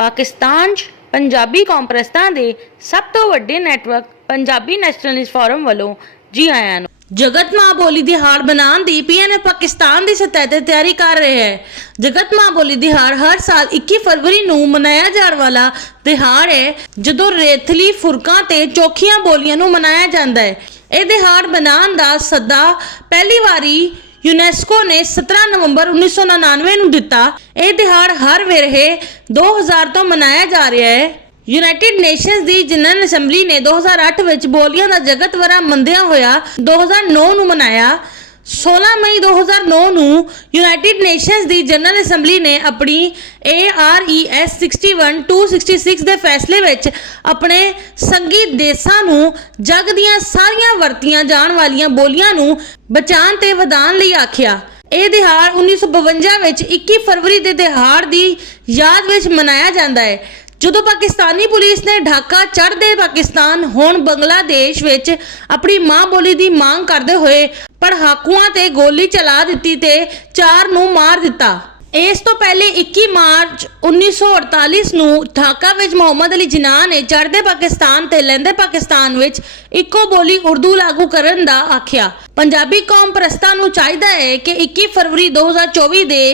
पाकिस्तान 'ਚ पंजाबी कॉम्प्रैस्तां दे सब तो वड्डे नैटवर्क पंजाबी नैशनलिस्ट फोरम वालों जी आयां नूं। जगत मां बोली दिहाड़ बनाने दी PNF पाकिस्तान की सतह ते तैयारी कर रहे हैं। जगत मां बोली दिहाड़ हर साल 21 फरवरी नूं मनाया जाने वाला दिहाड़ है जदों रेतली फुरकां ते चौखियां बोलियां नूं मनाया जाता है। यह दिहाड़ बनाने का सदा पहली वारी यूनेस्को ने 17 नवंबर 1999 ਨੂੰ ਦਿੱਤਾ। ਇਹ ਦਿਹਾੜ ਹਰ ਵੇਰਹੇ 2000 ਤੋਂ ਮਨਾਇਆ ਜਾ ਰਿਹਾ ਹੈ। यूनाइटेड नेशनस ਦੀ ਜਨਰਲ ਅਸੈਂਬਲੀ ਨੇ 2008 ਵਿੱਚ ਬੋਲੀਆਂ ਦਾ ਜਗਤ ਵਰਾ ਮੰਨਦਿਆਂ ਹੋਇਆ 2009 ਨੂੰ ਮਨਾਇਆ। 16 ਮਈ 2009 ਨੂੰ यूनाइटेड नेशनस ਦੀ ਜਨਰਲ ਅਸੈਂਬਲੀ ਨੇ ਆਪਣੀ ARES 61-266 ਦੇ ਫੈਸਲੇ ਵਿੱਚ ਆਪਣੇ ਸੰਘੀ ਦੇਸ਼ਾਂ ਨੂੰ ਜਗ ਦੀਆਂ ਸਾਰੀਆਂ ਵਰਤੀਆਂ ਜਾਣ ਵਾਲੀਆਂ ਬੋਲੀਆਂ ਨੂੰ ਬਚਾਉਣ ਤੇ ਵਧਾਉਣ ਲਈ ਆਖਿਆ। ਇਹ ਦਿਹਾੜ 1952 ਵਿੱਚ 21 ਫਰਵਰੀ ਦੇ ਦਿਹਾੜ ਦੀ ਯਾਦ ਵਿੱਚ ਮਨਾਇਆ ਜਾਂਦਾ ਹੈ ਜਦੋਂ ਪਾਕਿस्तानी पुलिस ने ढाका चढ़ते पाकिस्तान हुण बंगलादेश विच अपनी मां बोली की मांग करते हुए पड़हाकुआं ते गोली चला दी ते 4 नूं मार दिता। इस तो पहले 21 मार्च 1948 नूं ढाका विच मुहम्मद अली जिन्ना ने चढ़ते पाकिस्तान ते लैंदे पाकिस्तान विच इक्को बोली उर्दू लागू करन दा आख्या। पंजाबी कौम परस्तां नूं चाहीदा है कि 21 फरवरी 2024 दे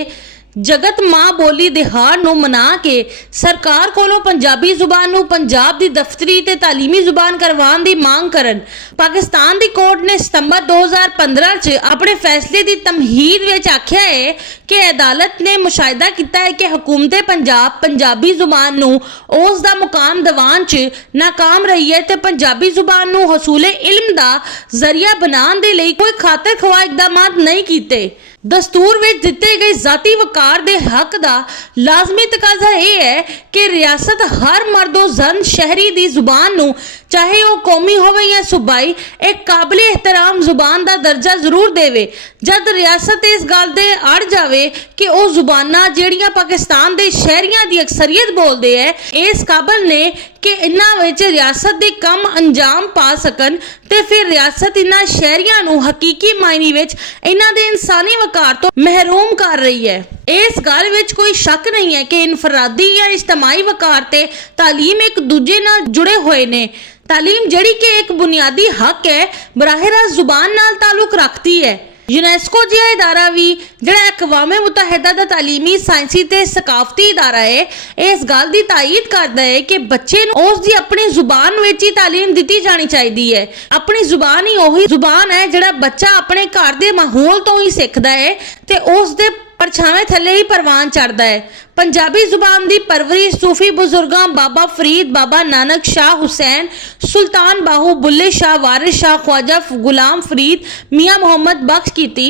जगत मां बोली दिहाड़ नूं मना के सरकार कोलों पंजाबी जुबान नूं पंजाब दी दफ्तरी ते तालीमी जुबान करवाउण दी मांग करन। पाकिस्तान दी कोर्ट ने सितंबर 2015 च अपने फैसले दी तमहीद विच आख्या है कि अदालत ने मुशाहिदा किया है कि हुकूमत पंजाब पंजाबी जुबान नूं उस दा मुकाम दिवान च नाकाम रही है ते पंजाबी जुबान नूं हसूले इल्म दा जरिया बनाउण दे लई कोई खातिर खवा इकदामात नहीं कीते। दस्तूर में दिते गए जाती वकार दे हक दा लाजमी तकाजा यह है कि रियासत हर मर्दो जन शहरी दी जुबान नूं चाहे वह कौमी होवे या सूबाई एक काबिल एहतराम जुबान दा दर्जा जरूर देवे। जद रियासत इस गल दे अड़ जावे कि वह जुबाना जिहड़ियां पाकिस्तान दे शहरियां दी अक्सरीयत बोलदे है इस काबिल ने कि इन्हां विच रियासत दे कम अंजाम पा सकन ते फिर रियासत इन्हां शहरियां नूं हकीकी मायने विच इन्हां दे इंसानी वकार तो महरूम कर रही है। इस गल विच कोई शक नहीं है कि इनफरादी या इज्तमाई वकार ते तालीम एक दूजे नाल जुड़े हुए ने। तालीम जिहड़ी कि एक बुनियादी हक है बराह रास्त जुबान नाल ताल्लुक रखती है। यूनेस्को जिहा इदारा भी जिहड़ा अक़वामे मुत्तहिदा दा तालीमी साइंसी ते सकाफती इदारा है इस गल दी तायीद करदा है कि बच्चे नूं उस दी अपनी जुबान विच ही तालीम दित्ती जानी चाहिदी है। अपनी जुबान ही ओही जुबान है जिहड़ा बच्चा अपने घर दे माहौल तो ही सिखदा है ते उस दे परछावें थले ही परवान चढ़ता है। पंजाबी जुबान की परवरिश सूफी बुजुर्गां बाबा फरीद बाबा नानक शाह हुसैन सुल्तान बाहू बुल्ले शाह वारिस शाह ख्वाजा गुलाम फरीद मियाँ मुहम्मद बख्श की।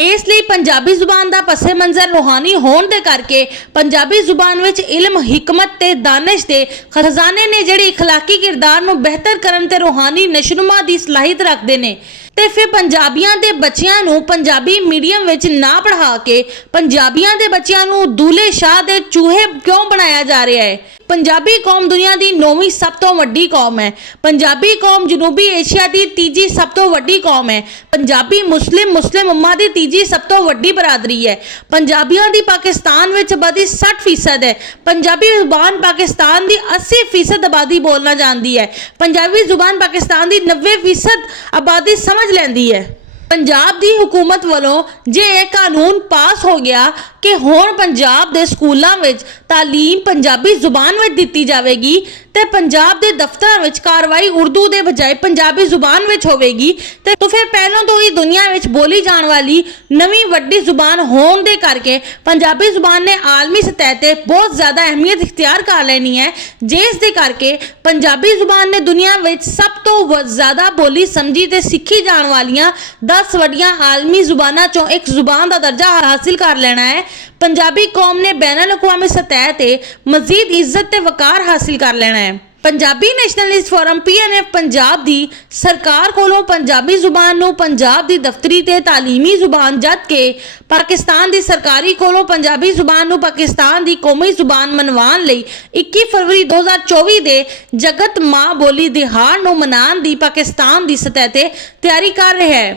इसलिए पंजाबी जुबान का पसे मंजर रूहानी होने के करके पंजाबी जुबान विच इल्म हिकमत ते दानिश दे खजाने ने जिहड़े इखलाकी किरदार नूं बेहतर करन ते रूहानी नशनुमा की सलाहियत रखते हैं ते फिर पंजाबियां दे बच्चियां नूं पंजाबी मीडियम विच ना पढ़ा के पंजाबियां दे बच्चियां नूं दूल्हे शाह दे चूहे क्यों बनाया जा रहा है। पंजाबी कौम दुनिया की 9वीं सब तो वड्डी कौम है। पंजाबी कौम जनूबी एशिया की 3जी सब तो वड्डी कौम है। पंजाबी मुस्लिम उम्मा की 3जी सब तो वड्डी बरादरी है। पंजाबियों की पाकिस्तान विच आबादी 60% है। पंजाबी जुबान पाकिस्तान की 80% आबादी बोलना जानती है। पंजाबी जुबान पाकिस्तान की 90% आबादी समझ लैंदी है। पंजाब की हुकूमत वालों जे एक कानून पास हो गया कि हुण पंजाब के स्कूलों में तालीम पंजाबी जुबान में दी जाएगी तो पंजाब के दफ्तर में कार्रवाई उर्दू के बजाय पंजाबी जुबान में होगी तो फिर पहलों तो ही दुनिया में बोली जाने वाली नवी वड्डी जुबान होने के करके पंजाबी जुबान ने आलमी सतह पर बहुत ज़्यादा अहमियत इख्तियार कर लेनी है जिस दे करके पंजाबी जुबान ने दुनिया में सब तो ज़्यादा बोली समझी ते सीखी जाने वालियां 10 वड्डियां आलमी जुबाना चों एक जुबान का दर्जा हासिल कर लेना है। पंजाबी कौम ने बैनुल अक़वामी सतह ते मजीद इज्जत ते वकार हासिल कर लेना है। Punjabi nationalist forum PNF Punjab दी सरकार कोलों पंजाबी जुबान नूं पंजाब दी दफ्तरी ते तालीमी जुबान जद के पाकिस्तान दी सरकारी कोलों पंजाबी जुबान नूं पाकिस्तान दी कौमी जुबान मनवाउण लई 21 फरवरी 2024 दे जगत मां बोली दिहाड़ नूं मनाउण दी पाकिस्तान दी सतह ते तैयारी कर रहा है।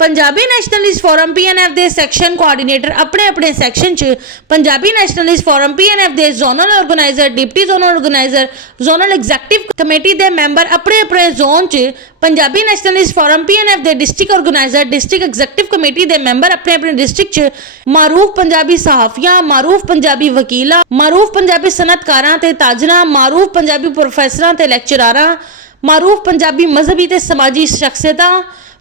पंजाबी नैशनलिस्ट फोरम PNF ਦੇ ਸੈਕਸ਼ਨ ਕੋਆਰਡੀਨੇਟਰ ਆਪਣੇ ਸੈਕਸ਼ਨ 'ਚ पंजाबी नैशनलिस्ट फोरम PNF ਦੇ zonal organiser, deputy zonal organiser, zonal executive committee ਦੇ ਮੈਂਬਰ ਆਪਣੇ ਜ਼ੋਨ 'ਚ पंजाबी नैशनलिस्ट फोरम PNF ਦੇ district organiser, district executive committee ਦੇ ਮੈਂਬਰ ਆਪਣੇ ਡਿਸਟ੍ਰਿਕਟ 'ਚ ਮਾਰੂਫ ਪੰਜਾਬੀ ਸਹਾਫੀਆਂ, ਮਾਰੂਫ ਪੰਜਾਬੀ ਵਕੀਲਾਂ, ਮਾਰੂਫ ਪੰਜਾਬੀ ਸਨਅਤਕਾਰਾਂ ਤੇ ਤਾਜਰਾਂ, ਮਾਰੂਫ ਪੰਜਾਬੀ ਪ੍ਰੋਫੈਸਰਾਂ ਤੇ ਲੈਕਚਰਾਰਾਂ, ਮਾਰੂਫ ਪੰਜਾਬੀ ਮਜ਼ਹਬੀ ਤੇ ਸਮਾਜੀ ਸ਼ਖਸੀਅਤਾਂ,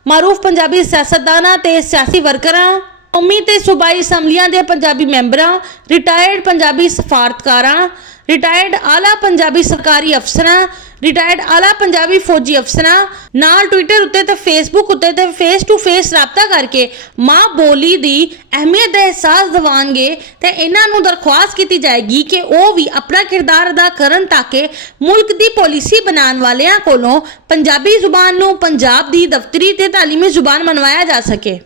ਮਾਰੂਫ ਪੰਜਾਬੀ ਸਿਆਸਤਦਾਨਾਂ ਤੇ ਸਿਆਸੀ ਵਰਕਰਾਂ, ਕੌਮੀ ਤੇ ਸੂਬਾਈ ਅਸੈਂਬਲੀਆਂ ਦੇ ਪੰਜਾਬੀ ਮੈਂਬਰਾਂ, ਰਿਟਾਇਰਡ ਪੰਜਾਬੀ ਸਫਾਰਤਕਾਰਾਂ, ਰਿਟਾਇਰਡ ਆਲਾ ਪੰਜਾਬੀ ਸਰਕਾਰੀ ਅਫਸਰਾਂ, ਰਿਟਾਇਰਡ ਆਲਾ ਪੰਜਾਬੀ ਫੌਜੀ ਅਫਸਰਾਂ ਨਾਲ ਟਵਿੱਟਰ ਉੱਤੇ ਤੇ ਫੇਸਬੁੱਕ ਉੱਤੇ ਤੇ ਫੇਸ ਟੂ ਫੇਸ ਰਾਬਤਾ ਕਰਕੇ ਮਾਂ ਬੋਲੀ ਦੀ ਅਹਿਮੀਅਤ ਦਾ ਅਹਿਸਾਸ ਦਿਵਾਉਣਗੇ ਤੇ ਇਹਨਾਂ ਨੂੰ ਦਰਖਾਸਤ ਕੀਤੀ ਜਾਏਗੀ ਕਿ ਉਹ ਵੀ ਆਪਣਾ ਕਿਰਦਾਰ ਅਦਾ ਕਰਨ ਤਾਂ ਕਿ ਮੁਲਕ ਦੀ ਪਾਲਿਸੀ ਬਣਾਉਣ ਵਾਲਿਆਂ ਕੋਲੋਂ ਪੰਜਾਬੀ ਜ਼ੁਬਾਨ ਨੂੰ ਪੰਜਾਬ ਦੀ ਦਫ਼ਤਰੀ ਤੇ ਤਾਲੀਮੀ ਜ਼ੁਬਾਨ ਮੰਨਵਾਇਆ ਜਾ ਸਕੇ।